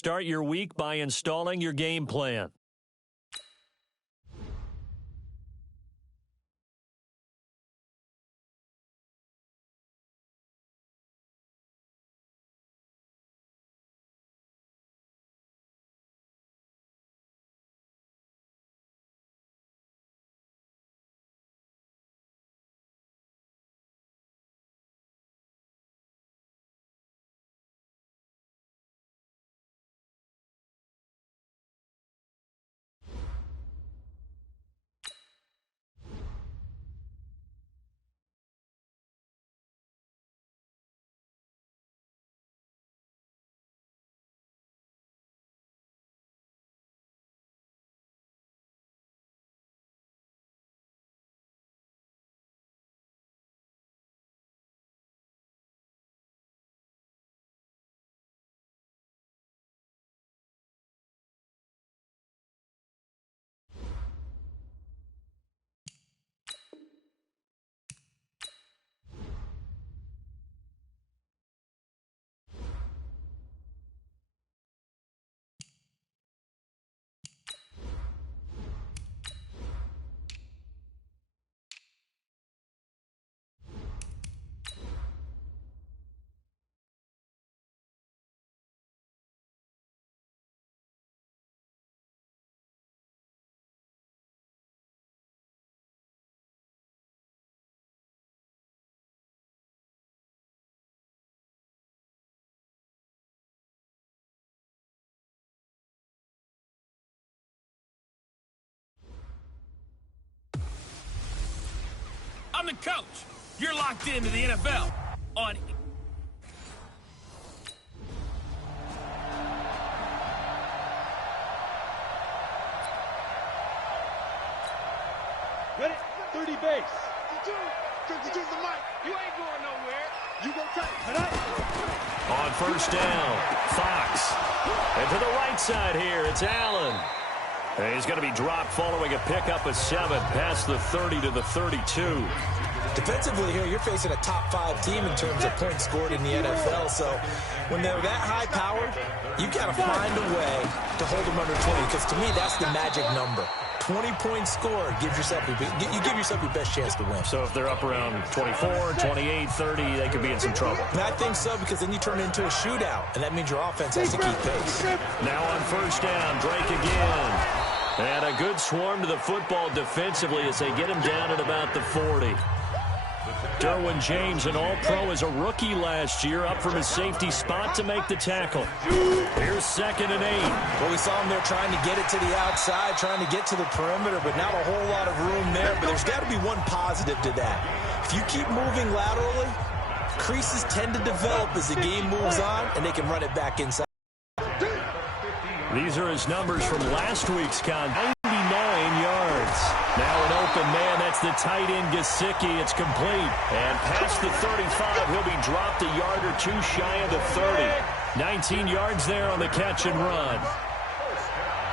Start your week by installing your game plan. I'm the coach. You're locked into the NFL on... Ready? 30 base. 52's the mic. You ain't going nowhere. You go tight. On first down, Fox. And to the right side here, it's Allen. And he's going to be dropped following a pickup of 7 past the 30 to the 32. Defensively here, you're facing a top 5 team in terms of points scored in the NFL. So when they're that high powered, you've got to find a way to hold them under 20. Because to me, that's the magic number. 20 points scored gives yourself you give yourself your best chance to win. So if they're up around 24, 28, 30, they could be in some trouble. And I think so, because then you turn it into a shootout, and that means your offense has to keep pace. Now on first down, Drake again. And a good swarm to the football defensively as they get him down at about the 40. Derwin James, an all-pro as a rookie last year, up from his safety spot to make the tackle. Here's 2nd and 8. Well, we saw him there trying to get it to the outside, trying to get to the perimeter, but not a whole lot of room there. But there's got to be one positive to that. If you keep moving laterally, creases tend to develop as the game moves on, and they can run it back inside. These are his numbers from last week's count. 99 yards. Now an open man. That's the tight end, Gesicki. It's complete. And past the 35, he'll be dropped a yard or 2 shy of the 30. 19 yards there on the catch and run.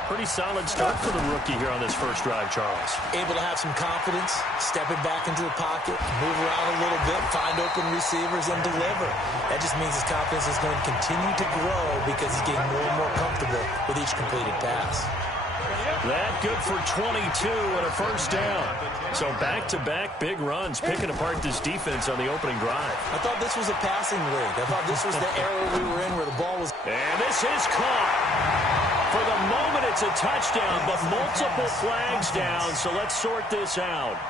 Pretty solid start for the rookie here on this first drive, Charles. Able to have some confidence, stepping back into the pocket, move around a little bit, find open receivers, and deliver. That just means his confidence is going to continue to grow because he's getting more and more comfortable with each completed pass. That good for 22 and a first down. So back-to-back big runs, picking apart this defense on the opening drive. I thought this was a passing league. I thought this was the era we were in where the ball was... And this is caught. For the moment, it's a touchdown, but multiple flags down, so let's sort this out.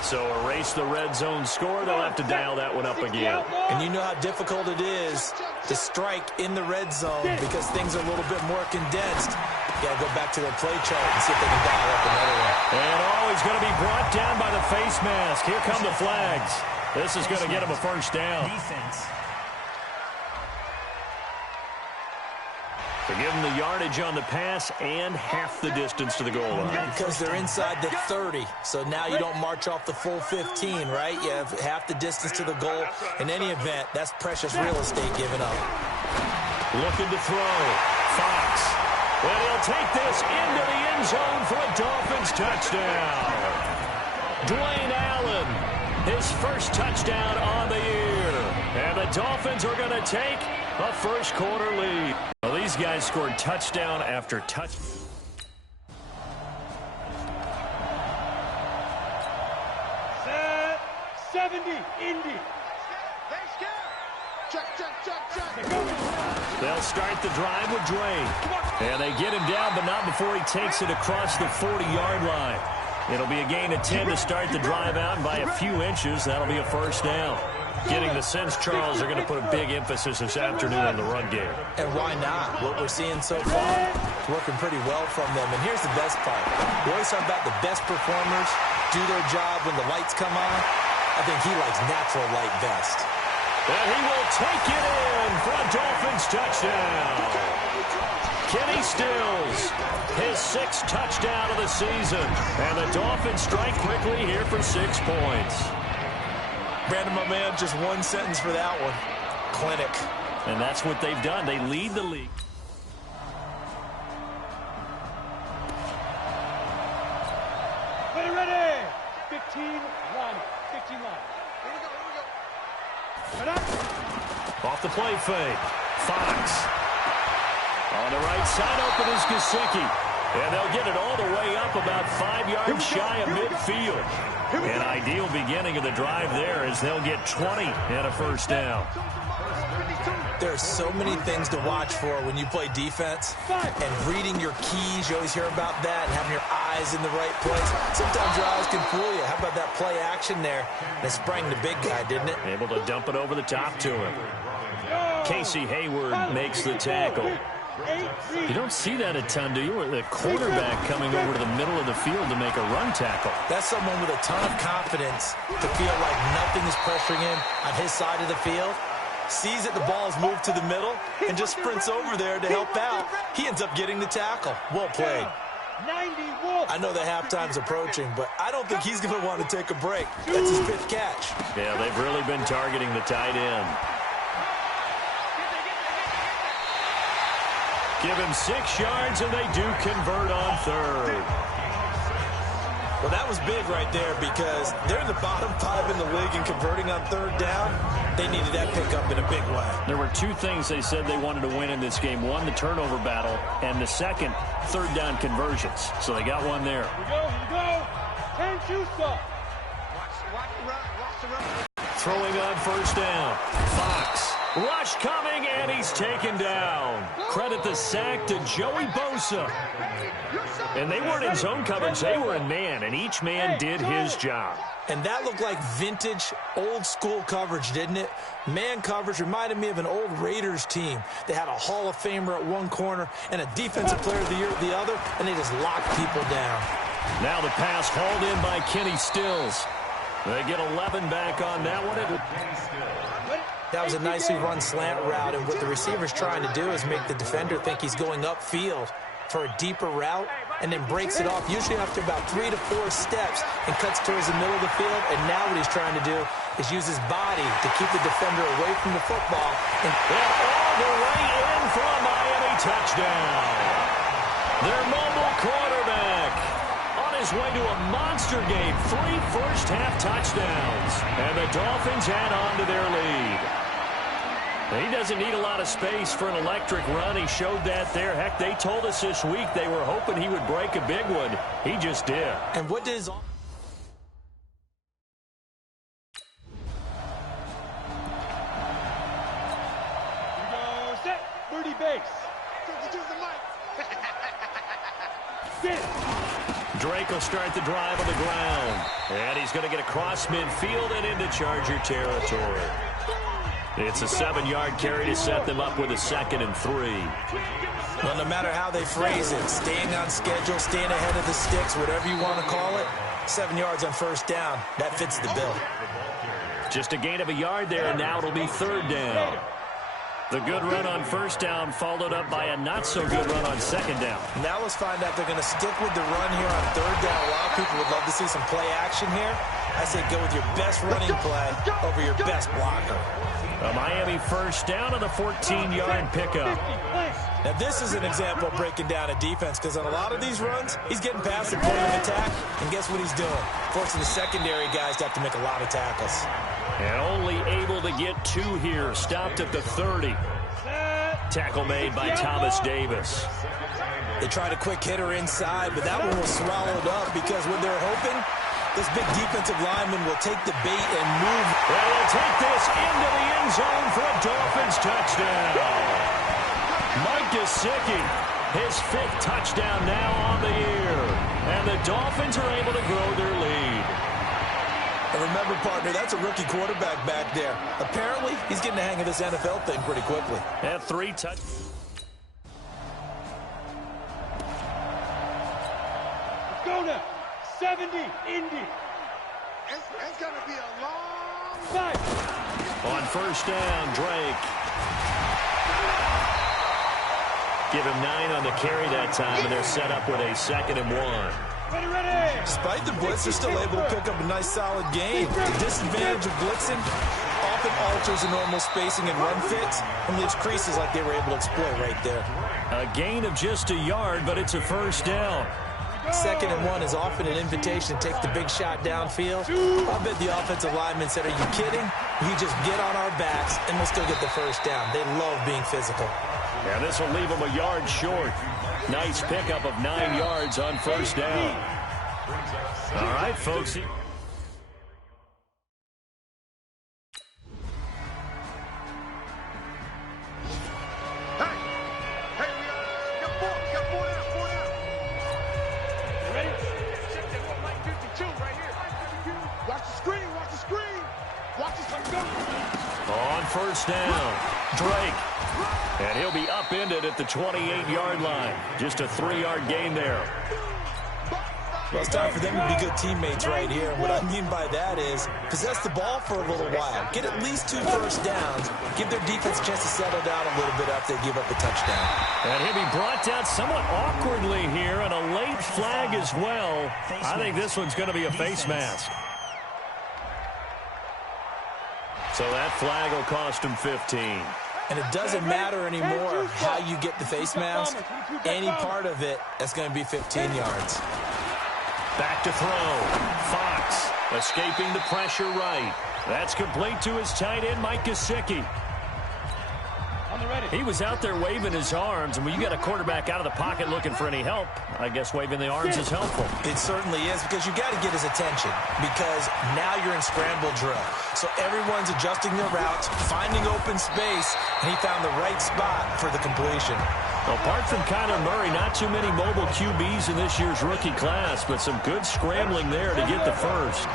So erase the red zone score. They'll have to dial that one up again. And you know how difficult it is to strike in the red zone because things are a little bit more condensed. You got to go back to their play chart and see if they can dial up another one. And he's going to be brought down by the face mask. Here come the flags. This is going to get him a first down. Defense. They give them the yardage on the pass and half the distance to the goal line. Because they're inside the 30, so now you don't march off the full 15, right? You have half the distance to the goal. In any event, that's precious real estate given up. Looking to throw. Fox. And he'll take this into the end zone for a Dolphins touchdown. Dwayne Allen, his first touchdown on the year. And the Dolphins are going to take a first-quarter lead. Well, these guys scored touchdown after touchdown. Set 70, Indy. They'll start the drive with Drake. And they get him down, but not before he takes it across the 40-yard line. It'll be a gain of 10 to start the drive out, and by a few inches, that'll be a first down. Getting the sense, Charles, are going to put a big emphasis this afternoon on the run game. And why not? What we're seeing so far, it's working pretty well from them. And here's the best part. We always talk about the best performers do their job when the lights come on. I think he likes natural light best. And he will take it in for a Dolphins touchdown. Kenny Stills, his 6th touchdown of the season. And the Dolphins strike quickly here for 6 points. Brandon, my man, just one sentence for that one. Clinic. And that's what they've done. They lead the league. Play ready. 15 line. 15 line. Here we go. Head up. Off the play fake. Fox. On the right side, open is Gesicki. And they'll get it all the way up about 5 yards shy of midfield. An ideal beginning of the drive there as they'll get 20 and a first down. There are so many things to watch for when you play defense. And reading your keys, you always hear about that, and having your eyes in the right place. Sometimes your eyes can fool you. How about that play action there? And it sprang the big guy, didn't it? Able to dump it over the top to him. Casey Hayward makes the tackle. You don't see that a ton, do you? The quarterback coming over to the middle of the field to make a run tackle. That's someone with a ton of confidence to feel like nothing is pressuring him on his side of the field. Sees that the ball's moved to the middle and just sprints over there to help out. He ends up getting the tackle. Well played. I know that halftime's approaching, but I don't think he's going to want to take a break. That's his 5th catch. Yeah, they've really been targeting the tight end. Give him 6 yards, and they do convert on 3rd. Well, that was big right there because they're in the bottom 5 in the league and converting on 3rd down. They needed that pickup in a big way. There were 2 things they said they wanted to win in this game. One, the turnover battle, and the second, 3rd down conversions. So they got one there. Here we go. 10 shoe stop. Throwing on 1st down. Fox. Rush coming, and he's taken down. Credit the sack to Joey Bosa. And they weren't in zone coverage. They were in man, and each man did his job. And that looked like vintage, old-school coverage, didn't it? Man coverage reminded me of an old Raiders team. They had a Hall of Famer at one corner and a Defensive Player of the Year at the other, and they just locked people down. Now the pass hauled in by Kenny Stills. They get 11 back on that one. That was a nicely run slant route, and what the receiver's trying to do is make the defender think he's going upfield for a deeper route, and then breaks it off, usually after about 3 to 4 steps, and cuts towards the middle of the field. And now what he's trying to do is use his body to keep the defender away from the football. And all the way in for a Miami touchdown. Their mobile quarterback on his way to a monster game. 3 first-half touchdowns. And the Dolphins add on to their lead. He doesn't need a lot of space for an electric run. He showed that there. Heck, they told us this week they were hoping he would break a big one. He just did. And what does... Set. 30 base. Drake will start the drive on the ground. And he's going to get across midfield and into Charger territory. It's a 7-yard carry to set them up with a 2nd and 3. Well, no matter how they phrase it, staying on schedule, staying ahead of the sticks, whatever you want to call it, 7 yards on 1st down, that fits the bill. Just a gain of a yard there, and now it'll be 3rd down. The good run on 1st down followed up by a not-so-good run on 2nd down. Now let's find out they're going to stick with the run here on 3rd down. A lot of people would love to see some play action here. I say go with your best running play over your best blocker. A Miami 1st down on the 14-yard pickup. Now this is an example of breaking down a defense, because on a lot of these runs, he's getting past the point of attack, and guess what he's doing? Forcing the secondary guys to have to make a lot of tackles. And only able to get 2 here. Stopped at the 30. Tackle made by Thomas Davis. They tried a quick hitter inside, but that one was swallowed up because when they're hoping, this big defensive lineman will take the bait and move. And he'll take this into the end zone for a Dolphins touchdown. Mike Gesicki, his 5th touchdown now on the year. And the Dolphins are able to grow their lead. And remember, partner, that's a rookie quarterback back there. Apparently, he's getting the hang of this NFL thing pretty quickly. And 3 touchdowns. Let's go now. 70, Indy. It's going to be a long Fight. On first down, Drake. Give him 9 on the carry that time, and they're set up with a 2nd and 1. Ready, ready. Despite the blitz, they're still able to pick up a nice, solid game. The disadvantage of blitzing often alters the normal spacing and run fits and leaves creases like they were able to exploit right there. A gain of just a yard, but it's a first down. 2nd and 1 is often an invitation to take the big shot downfield. I bet the offensive lineman said, are you kidding? You just get on our backs and let's go get the first down. They love being physical. And this will leave them a yard short. Nice pickup of 9 yards on first down. All right, folks. Hey, we got 4 down. You ready? Check that 152 right here. Watch the screen. Watch this. Go. On first down, Drake. And he'll be upended at the 28-yard line. Just a 3-yard gain there. Well, it's time for them to be good teammates right here. And what I mean by that is possess the ball for a little while. Get at least 2 first downs. Give their defense a chance to settle down a little bit after they give up a touchdown. And he'll be brought down somewhat awkwardly here, and a late flag as well. I think this one's going to be a face mask. So that flag will cost him 15. And it doesn't matter anymore how you get the face mask. Any part of it, that's going to be 15 yards. Back to throw. Fox escaping the pressure right. That's complete to his tight end, Mike Gesicki. On the ready. He was out there waving his arms, and when you got a quarterback out of the pocket looking for any help, I guess waving the arms is helpful. It certainly is, because you got to get his attention, because now you're in scramble drill. So everyone's adjusting their routes, finding open space, and he found the right spot for the completion. Apart from Kyler Murray, not too many mobile QBs in this year's rookie class, but some good scrambling there to get the first.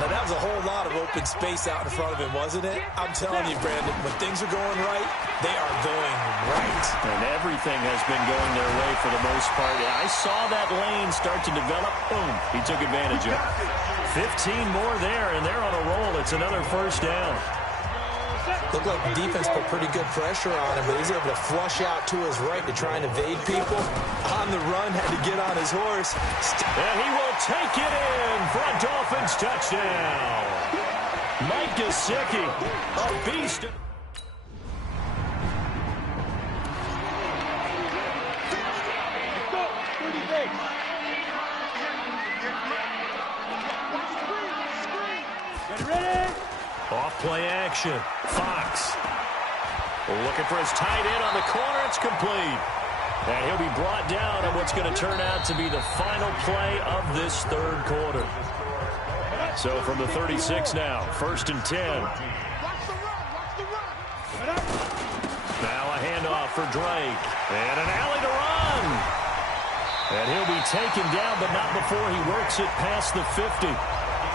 Now, that was a whole lot of open space out in front of him, wasn't it? I'm telling you, Brandon, when things are going right, they are going right. And everything has been going their way for the most part. I saw that lane start to develop. Boom, he took advantage of it. 15 more there, and they're on a roll. It's another first down. Looked like the defense put pretty good pressure on him, but he's able to flush out to his right to try and evade people. On the run, had to get on his horse. And he will take it in for a Dolphins touchdown. Mike Gesicki, a beast. Go. 30 base. Ready, ready. Off play action. Fox looking for his tight end on the corner. It's complete. And he'll be brought down on what's going to turn out to be the final play of this third quarter. So from the 36 now, 1st and 10. Watch the run. Now a handoff for Drake. And an alley to run. And he'll be taken down, but not before he works it past the 50.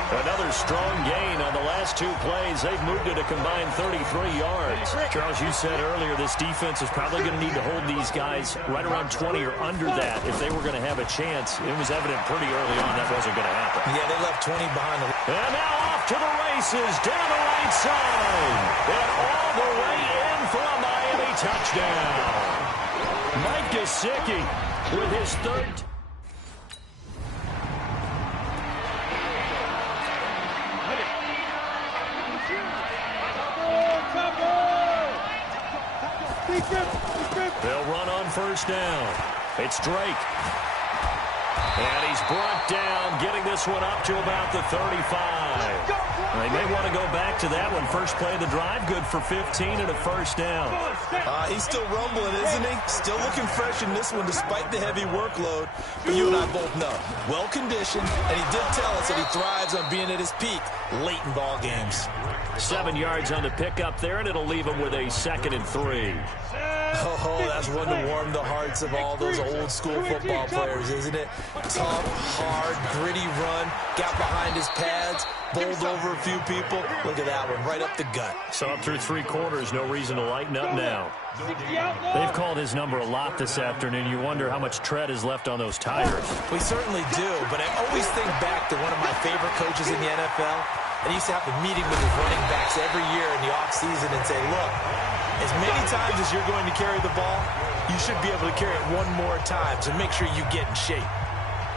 Another strong gain on the last 2 plays. They've moved it a combined 33 yards. Charles, you said earlier this defense is probably going to need to hold these guys right around 20 or under that if they were going to have a chance. It was evident pretty early on that wasn't going to happen. Yeah, they left 20 behind the... And now off to the races, down the right side. And all the way in for a Miami touchdown. Mike Gesicki with his third... They'll run on first down. It's Drake. And he's brought down, getting this one up to about the 35. They may want to go back to that one. First play of the drive, good for 15 and a first down. He's still rumbling, isn't he? Still looking fresh in this one despite the heavy workload. But you and I both know, well-conditioned, and he did tell us that he thrives on being at his peak late in ball games. 7 yards on the pickup there, and it'll leave him with a 2nd and 3. Oh, that's one to warm the hearts of all those old-school football players, isn't it? Tough, hard, gritty run, got behind his pads, bowled over a few people. Look at that one, right up the gut. So up through 3 quarters, no reason to lighten up now. They've called his number a lot this afternoon. You wonder how much tread is left on those tires. We certainly do, but I always think back to one of my favorite coaches in the NFL. And he used to have a meeting with his running backs every year in the offseason and say, look, as many times as you're going to carry the ball, you should be able to carry it one more time, so make sure you get in shape.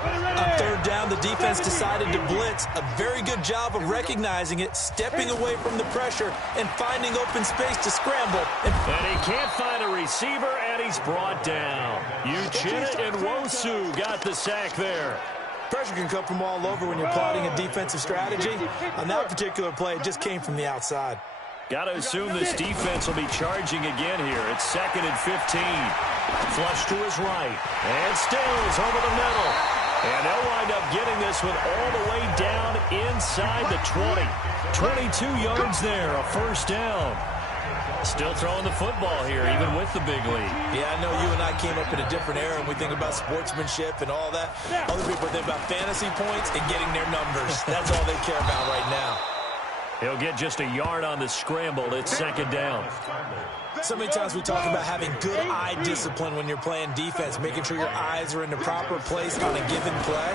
On 3rd down, the defense decided to blitz. A very good job of recognizing it, stepping away from the pressure, and finding open space to scramble. And he can't find a receiver, and he's brought down. Uchenna and Wosu got the sack there. Pressure can come from all over when you're plotting a defensive strategy. On that particular play, it just came from the outside. Got to assume this defense will be charging again here. It's 2nd and 15. Flush to his right. And Stills over the middle. And they'll wind up getting this one all the way down inside the 20. 22 yards there, a first down. Still throwing the football here, even with the big lead. Yeah, I know you and I came up in a different era, and we think about sportsmanship and all that. Other people think about fantasy points and getting their numbers. That's all they care about right now. He'll get just a yard on the scramble. It's 2nd down. So many times we talk about having good eye discipline when you're playing defense, making sure your eyes are in the proper place on a given play.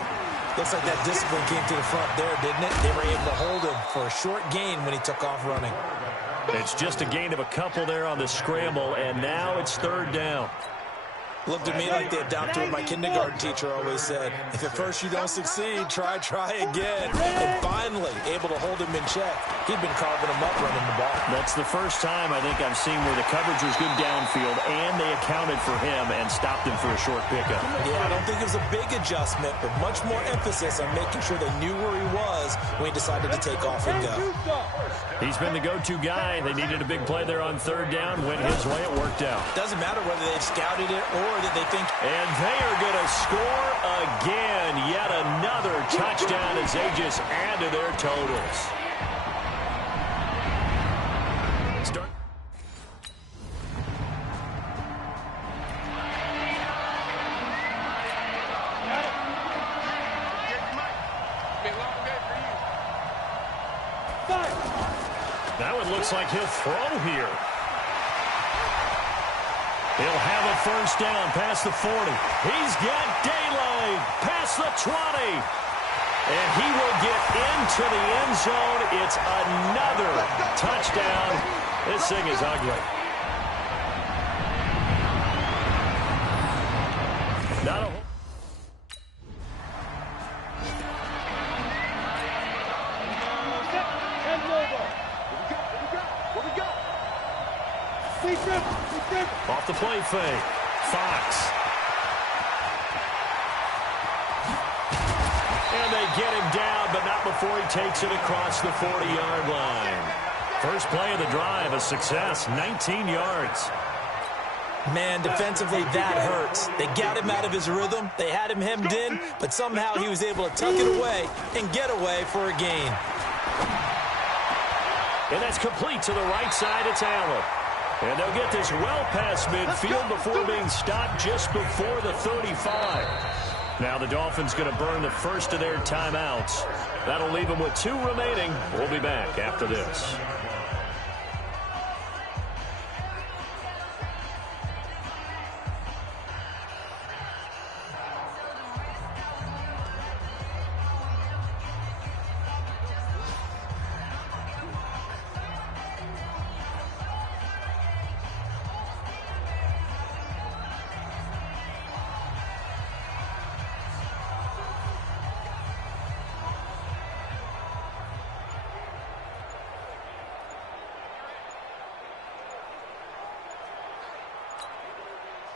Looks like that discipline came to the front there, didn't it? They were able to hold him for a short gain when he took off running. It's just a gain of a couple there on the scramble, and now it's 3rd down. Looked to me like they adopted what my kindergarten teacher always said. If at first you don't succeed, try again. And finally, able to hold him in check. He'd been carving him up running the ball. That's the first time I think I've seen where the coverage was good downfield, and they accounted for him and stopped him for a short pickup. Yeah, I don't think it was a big adjustment, but much more emphasis on making sure they knew where he was when he decided to take off and go. He's been the go-to guy. They needed a big play there on 3rd down. Went his way. It worked out. Doesn't matter whether they've scouted it or that they think. And they are going to score again. Yet another touchdown as they just add to their totals. That one looks like he'll throw here. He'll have a first down past the 40. He's got daylight past the 20. And he will get into the end zone. It's another touchdown. This thing is ugly. Not a off the play fake. Fox. And they get him down, but not before he takes it across the 40-yard line. First play of the drive, a success, 19 yards. Man, defensively, that hurts. They got him out of his rhythm. They had him hemmed in, but somehow he was able to tuck it away and get away for a gain. And that's complete to the right side. It's Allen. And they'll get this well past midfield before being stopped just before the 35. Now the Dolphins going to burn the first of their timeouts. That'll leave them with 2 remaining. We'll be back after this.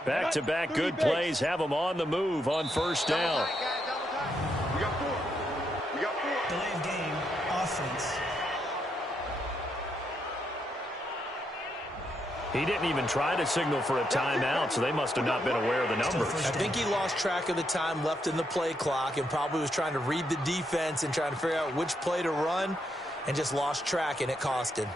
Back-to-back good plays have them on the move on first down. He didn't even try to signal for a timeout, so they must have not been aware of the numbers. I think he lost track of the time left in the play clock and probably was trying to read the defense and trying to figure out which play to run and just lost track, and it cost him.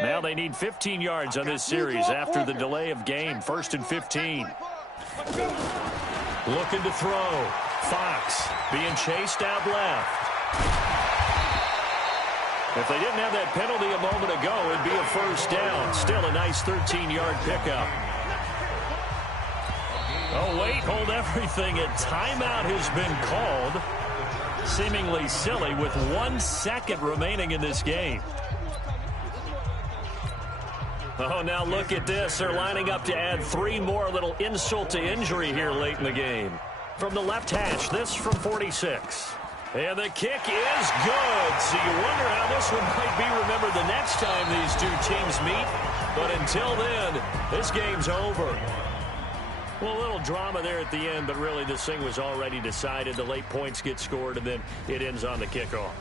Now they need 15 yards on this series after the delay of game. 1st and 15. Looking to throw. Fox being chased out left. If they didn't have that penalty a moment ago, it'd be a first down. Still a nice 13-yard pickup. Oh, wait, hold everything. A timeout has been called. Seemingly silly with 1 second remaining in this game. Oh, now look at this. They're lining up to add 3 more. Little insult to injury here late in the game. From the left hash, this from 46. And the kick is good. So you wonder how this one might be remembered the next time these two teams meet. But until then, this game's over. Well, a little drama there at the end, but really this thing was already decided. The late points get scored, and then it ends on the kickoff.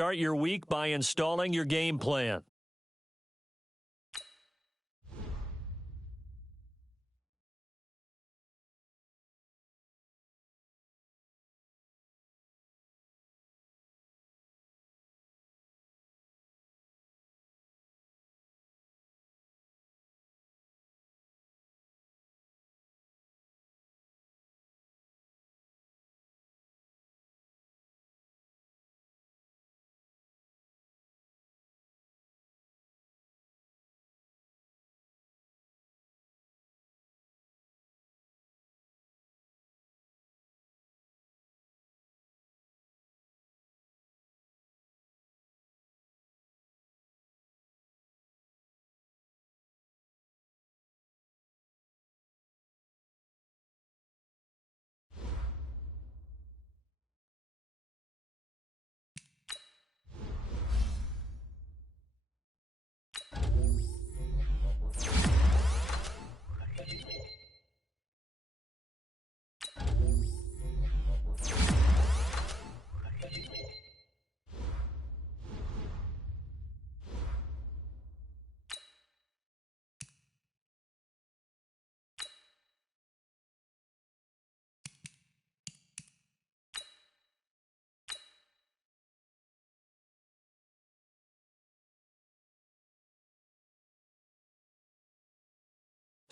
Start your week by installing your game plan.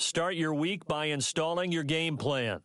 Start your week by installing your game plan.